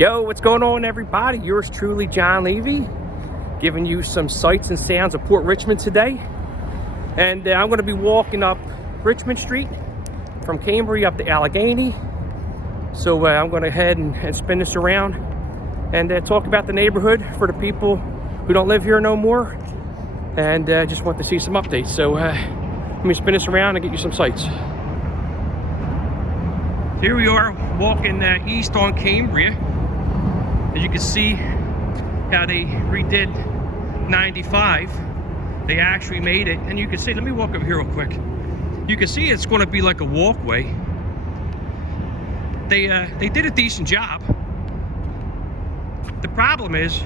Yo, what's going on, everybody? Yours truly, John Levy, giving you some sights and sounds of Port Richmond today. And I'm going to be walking up Richmond Street from Cambria up to Allegheny. So I'm going to head and spin this around and talk about the neighborhood for the people who don't live here no more. And just want to see some updates. So let me spin this around and get you some sights. Here we are walking east on Cambria. As you can see how they redid 95. They actually made it, and you can see, let me walk over here real quick. You can see it's going to be like a walkway. They did a decent job. The problem is,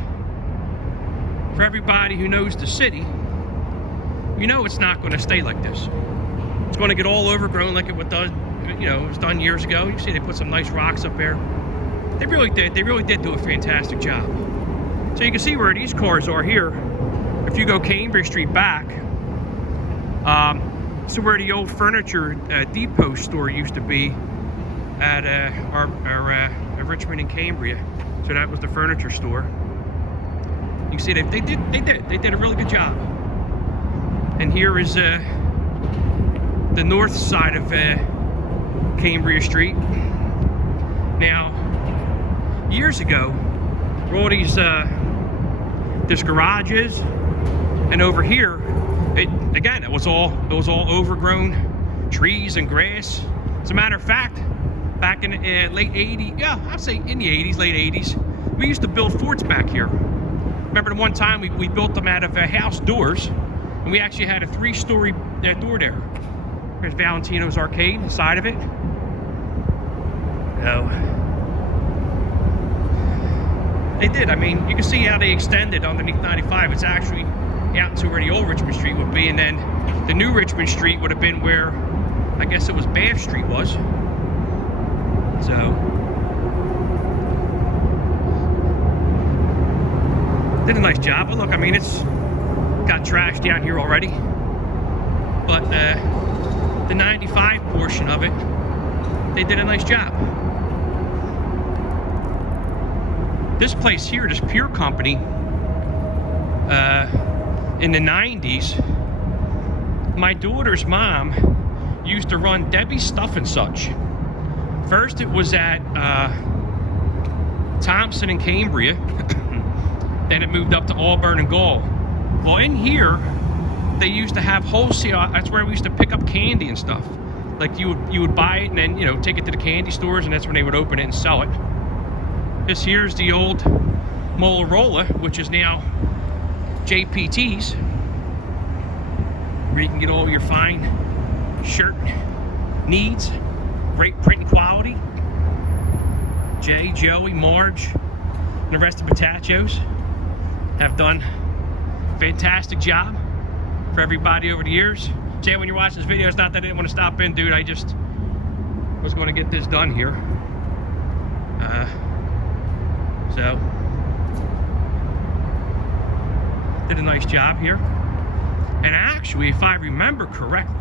for everybody who knows the city, you know it's not going to stay like this. It's going to get all overgrown like it was done years ago. You see they put some nice rocks up there. They really did do a fantastic job. So you can see where these cars are here. If you go Cambria Street back, so where the old furniture depot store used to be at our Richmond and Cambria. So that was the furniture store. You can see they did a really good job. And here is the north side of Cambria Street. Now, years ago, where all these there's garages, and over here, it was all overgrown trees and grass. As a matter of fact, back in the late 80s, yeah, I'd say in the 80s, late 80s, we used to build forts back here. Remember the one time we built them out of house doors, and we actually had a 3-story door there. There's Valentino's Arcade inside of it. No. They did. I mean, you can see how they extended underneath 95. It's actually out to where the old Richmond Street would be, and then the new Richmond Street would have been where, I guess it was Bath Street was. So, did a nice job. But look, I mean, it's got trash down here already. But the 95 portion of it, they did a nice job. This place here, this Pure Company, in the 90s, my daughter's mom used to run Debbie's Stuff and Such. First it was at Thompson and Cambria, then it moved up to Auburn and Gall. Well, in here, they used to have wholesale. That's where we used to pick up candy and stuff. Like you would buy it and then take it to the candy stores, and that's when they would open it and sell it. This here's the old Motorola, which is now JPT's, where you can get all your fine shirt needs, great print quality. Jay, Joey, Marge, and the rest of the Patachos have done a fantastic job for everybody over the years. Jay, when you're watching this video, it's not that I didn't want to stop in, dude. I just was going to get this done here. So, did a nice job here. And actually, if I remember correctly,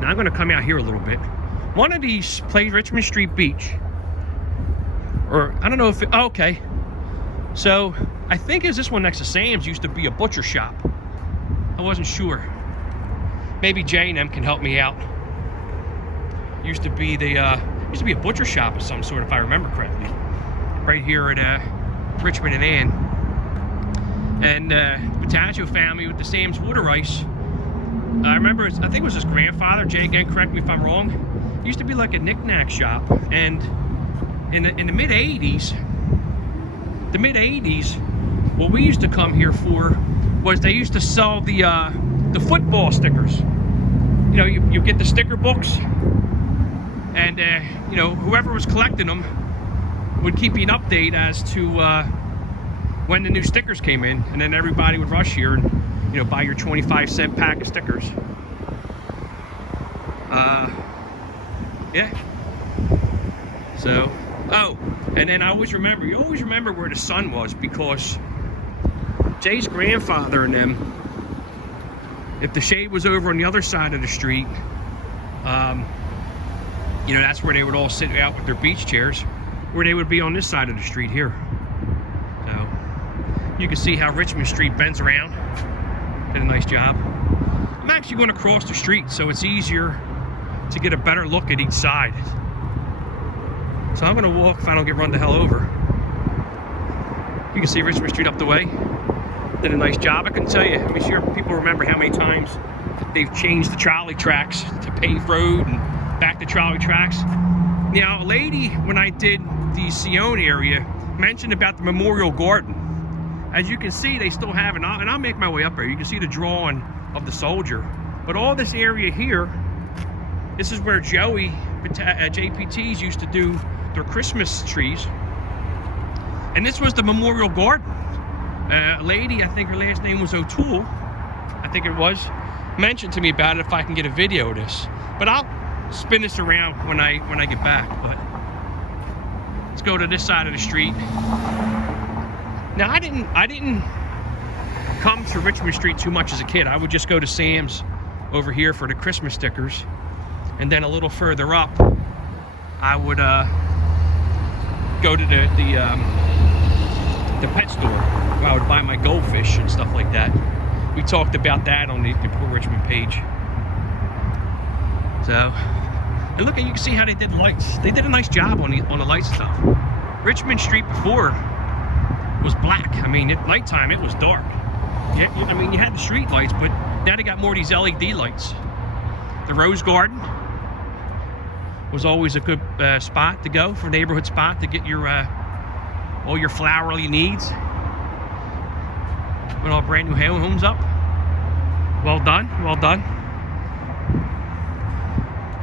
now I'm going to come out here a little bit. One of these plays Richmond Street Beach, or I don't know if it, oh, okay. So I think is this one next to Sam's used to be a butcher shop. I wasn't sure. Maybe Jay and them can help me out. Used to be a butcher shop of some sort, if I remember correctly, right here at Richmond and Ann. And Patacho family with the Sam's Water Ice. I remember, I think it was his grandfather. Jay, again, correct me if I'm wrong. It used to be like a knick-knack shop. And in the mid 80s, what we used to come here for was they used to sell the football stickers. You get the sticker books, and whoever was collecting them would keep you an update as to when the new stickers came in, and then everybody would rush here and buy your 25-cent pack of stickers. Yeah. So, and then you always remember where the sun was, because Jay's grandfather and them, if the shade was over on the other side of the street, that's where they would all sit out with their beach chairs. where they would be on this side of the street here. So you can see how Richmond Street bends around. Did a nice job. I'm actually going to cross the street, so it's easier to get a better look at each side. So I'm going to walk if I don't get run the hell over. You can see Richmond Street up the way. Did a nice job. I can tell you, I'm sure people remember how many times they've changed the trolley tracks to paved road and back to trolley tracks. Now, a lady, when I did the Sion area, mentioned about the Memorial Garden. As you can see, they still have it, and I'll make my way up there. You can see the drawing of the soldier. But all this area here, this is where Joey, JPTs used to do their Christmas trees. And this was the Memorial Garden. A lady, I think her last name was O'Toole, I think it was, mentioned to me about it if I can get a video of this. But I'll spin this around when I get back. But let's go to this side of the street. Now I didn't come to Richmond Street too much as a kid. I would just go to Sam's over here for the Christmas stickers, and then a little further up, I would go to the pet store where I would buy my goldfish and stuff like that. We talked about that on the PortRichmond page. So, and look, you can see how they did lights. They did a nice job on the light stuff. Richmond Street before was black. I mean, at nighttime it was dark. Yeah, I mean, you had the street lights, but now they got more of these LED lights. The Rose Garden was always a good spot to go, for neighborhood spot to get your all your flowery needs. Put all brand new homes up. Well done, well done.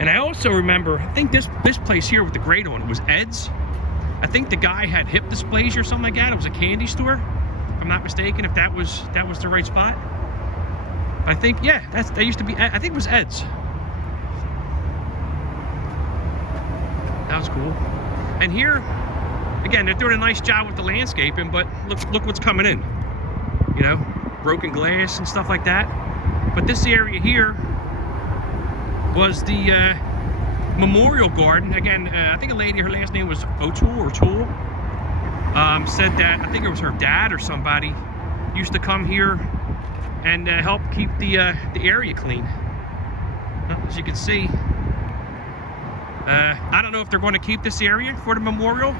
And I also remember, I think this place here with the grate on it was Ed's. I think the guy had hip displays or something like that. It was a candy store, if I'm not mistaken, if that was the right spot. I think, yeah, that used to be, I think it was Ed's. That was cool. And here, again, they're doing a nice job with the landscaping, but look what's coming in. You know, broken glass and stuff like that. But this area here was the Memorial Garden. Again, I think a lady, her last name was O'Toole or Toole, said that, I think it was her dad or somebody, used to come here and help keep the area clean. As you can see, I don't know if they're going to keep this area for the memorial.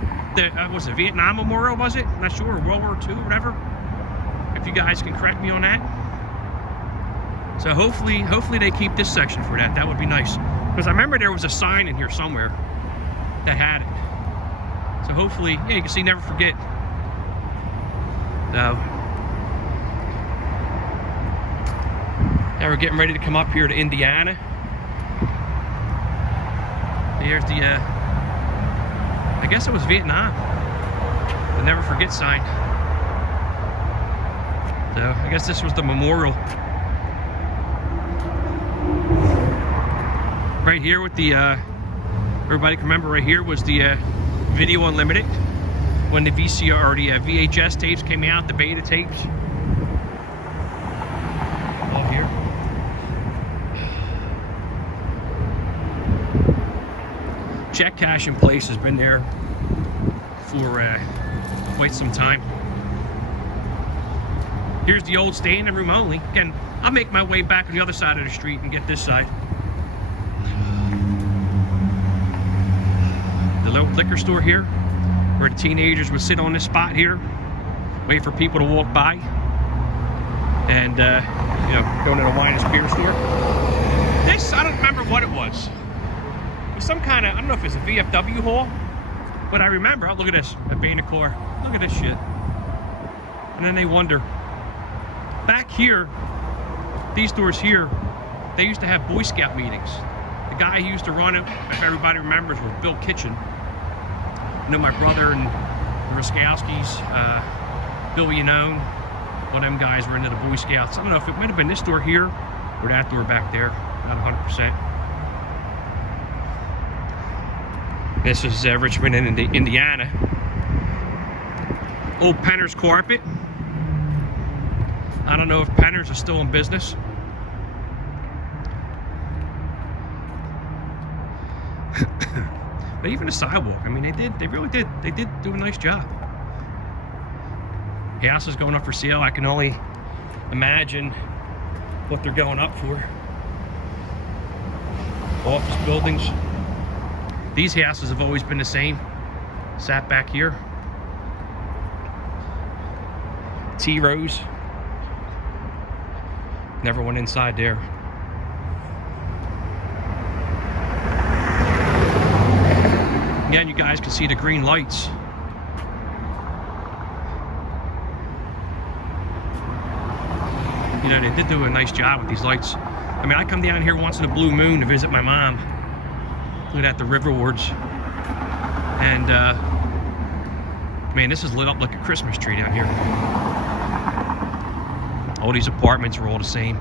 Was it Vietnam Memorial, was it? I'm not sure, or World War II, whatever. If you guys can correct me on that. So hopefully they keep this section for that. That would be nice. Because I remember there was a sign in here somewhere that had it. So hopefully, yeah, you can see, never forget. So now we're getting ready to come up here to Indiana. Here's the, I guess it was Vietnam. The never forget sign. So I guess this was the memorial. Right here with the, everybody can remember right here was the Video Unlimited. When the VCR or the VHS tapes came out, the beta tapes. All here. Check cash in place has been there for quite some time. Here's the old standing room only. Again, I'll make my way back on the other side of the street and get this side. The little liquor store here, where the teenagers would sit on this spot here, wait for people to walk by, and you know, go to the wine and beer store. This, I don't remember what it was. It was some kind of, I don't know if it's a VFW hall, but I remember, oh, look at this, a Banacor. Look at this shit. And then they wonder. Back here, these stores here, they used to have Boy Scout meetings. The guy who used to run it, if everybody remembers, was Bill Kitchen. I know my brother and the Ruskowskis, Bill Yanone, one of them guys were into the Boy Scouts. I don't know if it might have been this door here or that door back there, not 100%. This is Richmond in Indiana. Old Penner's Carpet. I don't know if Penner's is still in business. But even the sidewalk, I mean, they really did do a nice job. Houses going up for sale, I can only imagine what they're going up for. Office buildings. These houses have always been the same. Sat back here. T-Rose. Never went inside there. Again, you guys can see the green lights. You know, they did do a nice job with these lights. I mean, I come down here once in a blue moon to visit my mom. Look at the river wards. And, man, this is lit up like a Christmas tree down here. All these apartments are all the same.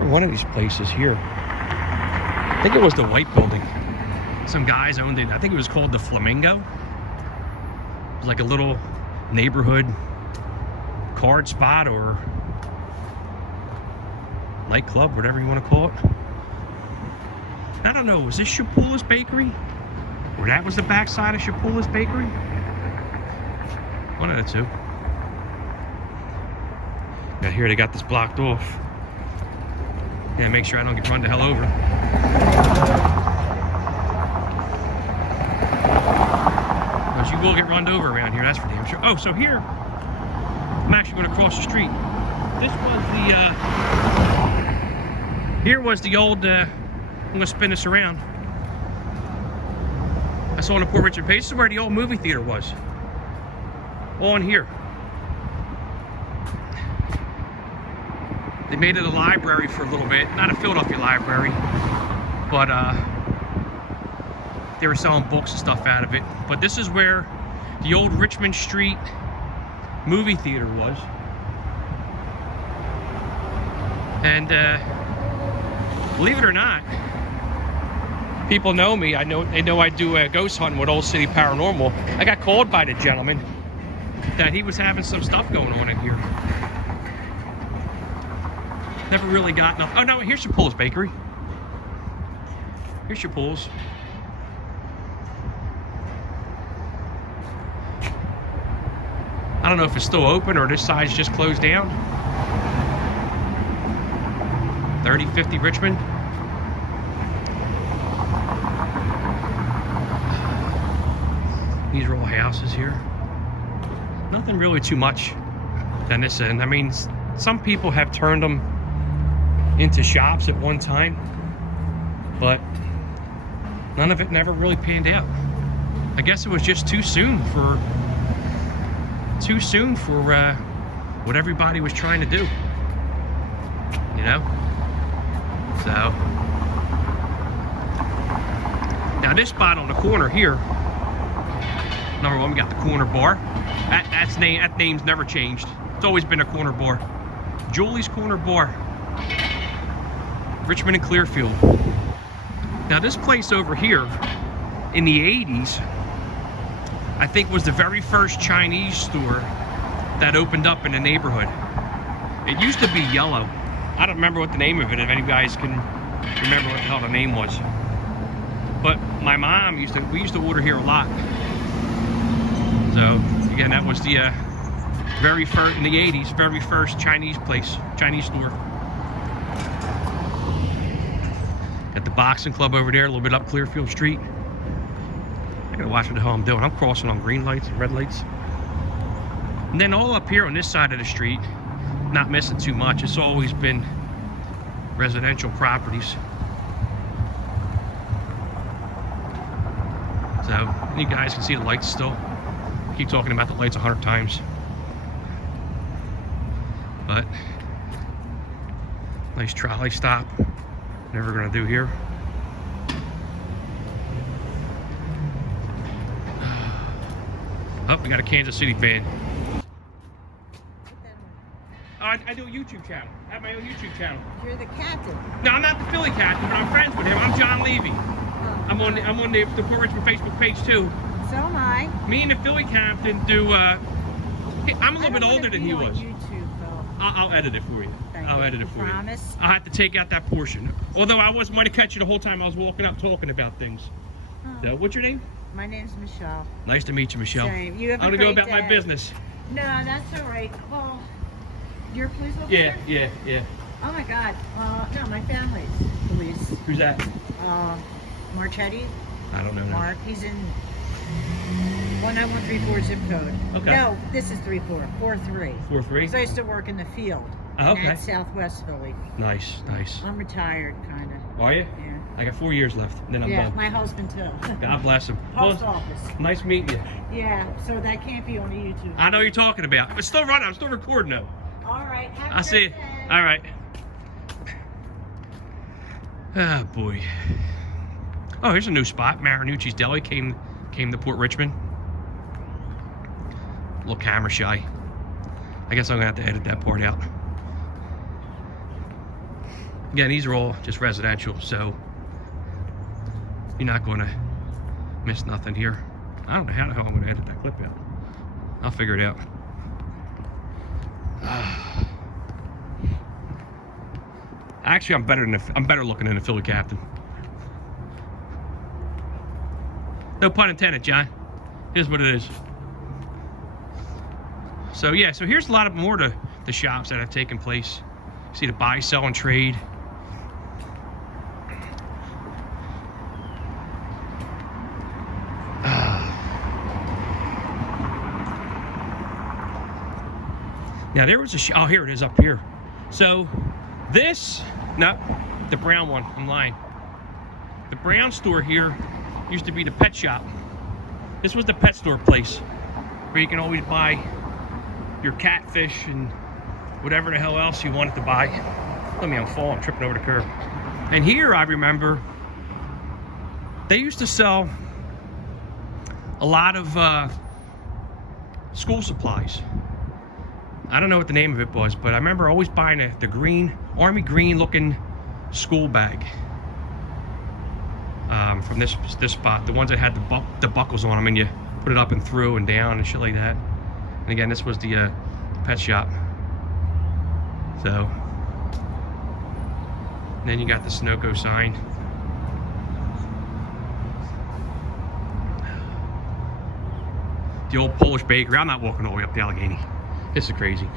One of these places here, I think it was the White Building. Some guys owned it. I think it was called the Flamingo. It was like a little neighborhood card spot or nightclub, whatever you want to call it. I don't know, was this Shapula's Bakery? Or that was the backside of Shapula's Bakery? One of the two. Now here they got this blocked off. Yeah, make sure I don't get run the hell over. Because you will get run over around here, that's for damn sure. Oh, so here, I'm actually going to cross the street. This was the, here was the old, I'm going to spin this around. I saw on the PortRichmond page, this is where the old movie theater was. On here. They made it a library for a little bit. Not a Philadelphia library, but they were selling books and stuff out of it. But this is where the old Richmond Street movie theater was. And believe it or not, people know me. They know I do ghost hunting with Old City Paranormal. I got called by the gentleman that he was having some stuff going on in here. Never really got enough. Oh no, here's Shapula's Bakery. Here's Shapula's. I don't know if it's still open or this side's just closed down. 3050 Richmond. These are all houses here. Nothing really too much than this end. I mean, some people have turned them into shops at one time, but none of it never really panned out. I guess it was just too soon for what everybody was trying to do, you know. So now this spot on the corner here, number one, we got the corner bar. That name's never changed. It's always been a corner bar. Julie's Corner Bar. Richmond and Clearfield. Now this place over here in the 80s, I think was the very first Chinese store that opened up in the neighborhood. It used to be yellow. I don't remember what the name of it, if any guys can remember what the hell the name was. But my mom we used to order here a lot. So again, that was the very first, in the 80s, very first Chinese store. Got the boxing club over there, a little bit up Clearfield Street. I gotta watch what the hell I'm doing. I'm crossing on green lights and red lights. And then all up here on this side of the street, not missing too much, it's always been residential properties. So you guys can see the lights still. I keep talking about the lights 100 times. But nice trolley stop. Never gonna do here. Oh, we got a Kansas City fan. Oh, I do a YouTube channel. I have my own YouTube channel. You're the captain. No, I'm not the Philly captain, but I'm friends with him. I'm John Levy. Oh, I'm on the Port Richmond Facebook page too. So am I. Me and the Philly captain do. I'm a little bit older than he was. YouTube, though. I'll edit it for you. I'll edit it for you. Promise. I'll have to take out that portion. Although I might have catch you the whole time I was walking up talking about things. Oh. So, what's your name? My name's Michelle. Nice to meet you, Michelle. Same. You have I'm a gonna go great about my day. business. No, that's all right. Well, you're a police officer? Yeah. Oh my God. No, my family's police. Who's that? Marchetti. I don't know. Mark. He's in 19134 zip code. Okay. No, this is 43. 4-3. So I used to work in the field. Oh, okay. At Southwest Philly. Nice. I'm retired, kind of. Are you? Yeah. I got 4 years left, then I'm Yeah, done. my husband too. God bless him. Post Well, office. nice meeting you. Yeah, so that can't be on the YouTube. I know what you're talking about. It's still running. I'm still recording though. All right. Have a I'll see you. good day. All right. Ah, boy. Oh, here's a new spot. Marinucci's Deli came to Port Richmond. A little camera shy. I guess I'm gonna have to edit that part out. Again, these are all just residential, so you're not gonna miss nothing here. I don't know how the hell I'm gonna edit that clip out. I'll figure it out. Actually, I'm better looking than the Philly captain. No pun intended, John. Here's what it is. So yeah, so here's a lot of more to the shops that have taken place. See the buy, sell, and trade. Now there was a oh, here it is up here. So this, no, the brown one, I'm lying. The brown store here used to be the pet shop. This was the pet store place where you can always buy your catfish and whatever the hell else you wanted to buy. Let me, I'm falling, I'm tripping over the curb. And here I remember they used to sell a lot of school supplies. I don't know what the name of it was, but I remember always buying the green, army green looking school bag from this spot. The ones that had the buckles on them, and you put it up and through and down and shit like that. And again, this was the pet shop. So, and then you got the Sunoco sign. The old Polish bakery. I'm not walking all the way up to Allegheny. This is crazy.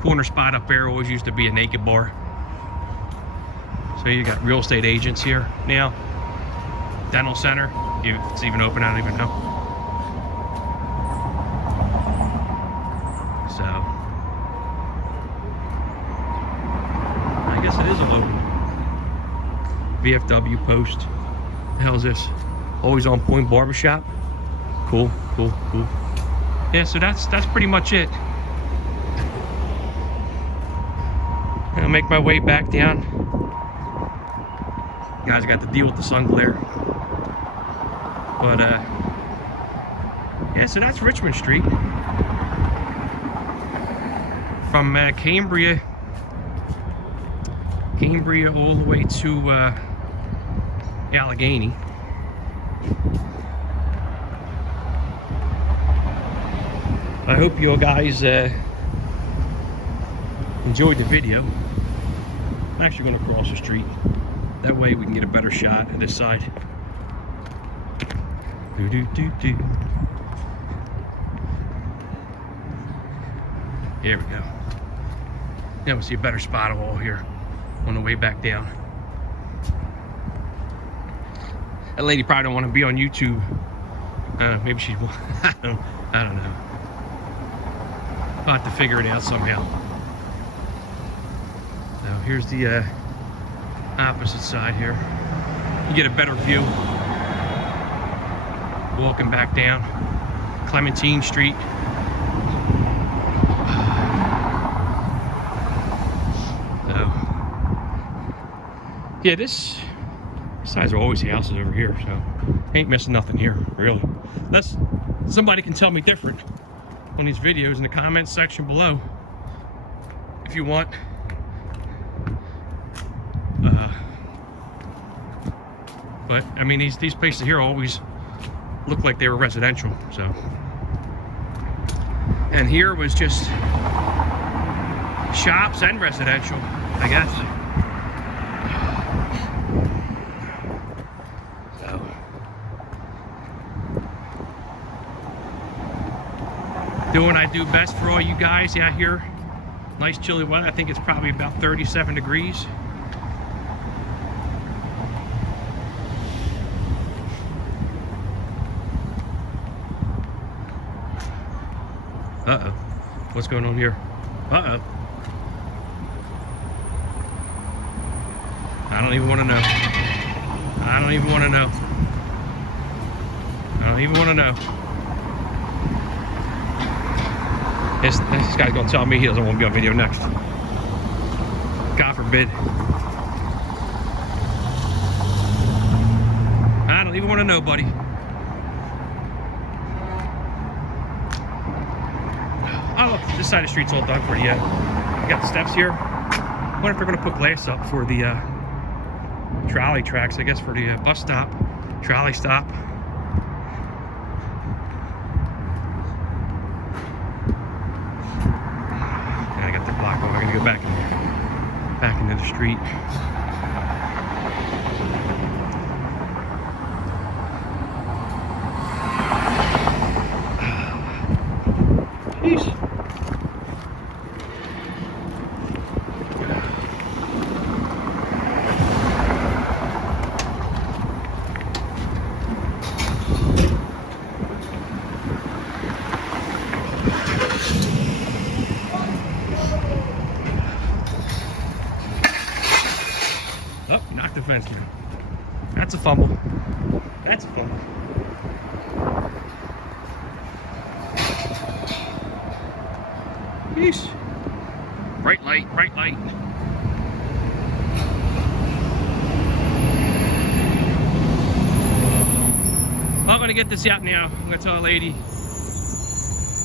Corner spot up there always used to be a naked bar. So you got real estate agents here now. Dental center. If it's even open, I don't even know. So I guess it is a local. VFW post. The hell is this? Always on point barbershop. Cool. Yeah, so that's pretty much it. I'll make my way back down. Guys, I got to deal with the sun glare. But yeah, so that's Richmond Street. From Cambria all the way to Allegheny. I hope you guys enjoyed the video. I'm actually going to cross the street. That way we can get a better shot of this side. Here we go. Now we'll see a better spot of all here on the way back down. That lady probably don't want to be on YouTube. Maybe she's, I don't know. I'll have to figure it out somehow. So here's the opposite side here. You get a better view. Walking back down Clementine Street. So yeah, this sides are always houses over here, so ain't missing nothing here, really. Unless somebody can tell me different on these videos in the comments section below. if you want. But I mean, these places here always look like they were residential. So, and here was just shops and residential, I guess. So, doing what I do best for all you guys out here. Nice chilly weather. I think it's probably about 37 degrees. Uh-oh. What's going on here? Uh-oh. I don't even want to know. I don't even want to know. I don't even want to know. This guy's going to tell me he doesn't want to be on video next. God forbid. I don't even want to know, buddy. Oh, look, this side of the street's all done for you. You got the steps here. I wonder if they're going to put glass up for the trolley tracks, I guess, for the bus stop, trolley stop. I got the block over. I'm going to go back into the street. Jeez. Oh, knocked the fence down. That's a fumble. That's a fumble. Yeesh. Bright light, bright light. Well, I'm gonna get this out now. I'm gonna tell a lady.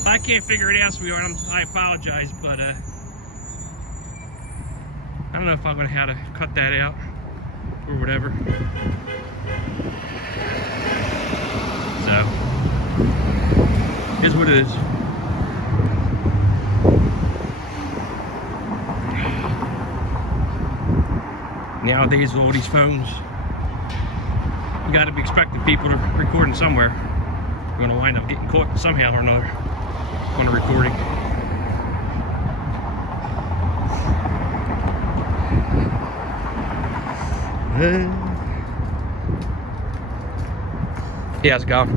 I can't figure it out, sweetheart. I apologize, but I don't know if I'm gonna how to cut that out or whatever. So, here's what it is. Nowadays, with all these phones, you got to be expecting people to recording somewhere. You're going to wind up getting caught somehow or another on a recording. Hey, how's it going?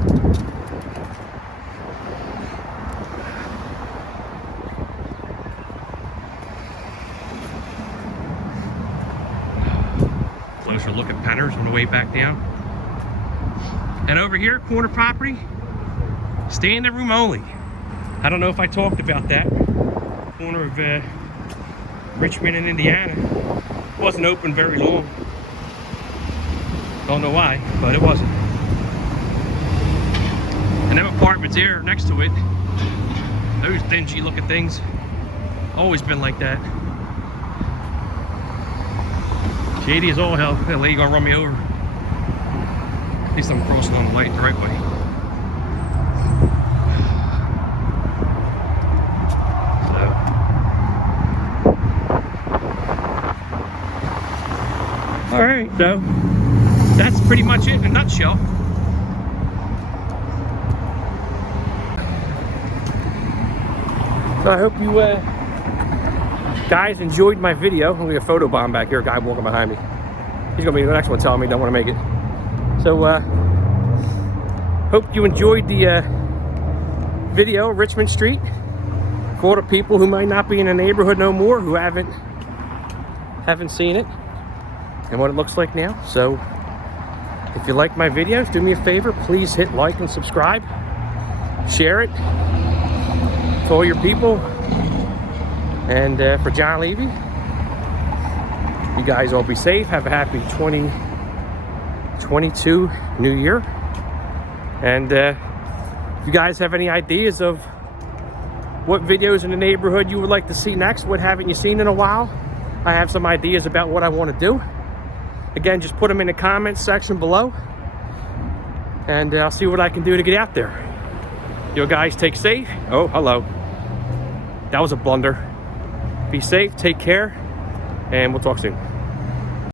Closer look at Penners on the way back down. And over here, corner property, standing room only. I don't know if I talked about that. Corner of Richmond and Indiana. Wasn't open very long. Don't know why, but it wasn't. And them apartments here next to it, those dingy looking things, always been like that. Shady as all hell. That lady gonna run me over. At least I'm crossing on the light the right way. So. Alright, so that's pretty much it in a nutshell. So I hope you guys enjoyed my video. I'm gonna get a photo bomb back here, a guy walking behind me. He's gonna be the next one telling me don't want to make it. So hope you enjoyed the video, Richmond Street. For all the people who might not be in the neighborhood no more, who haven't seen it and what it looks like now. So if you like my videos, do me a favor, please hit like and subscribe. Share it to all your people. And for John Levy, you guys all be safe. Have a happy 2022 New Year. And if you guys have any ideas of what videos in the neighborhood you would like to see next. What haven't you seen in a while? I have some ideas about what I want to do. Again, just put them in the comments section below, and I'll see what I can do to get out there. You guys take safe. Oh, hello. That was a blunder. Be safe, take care, and we'll talk soon.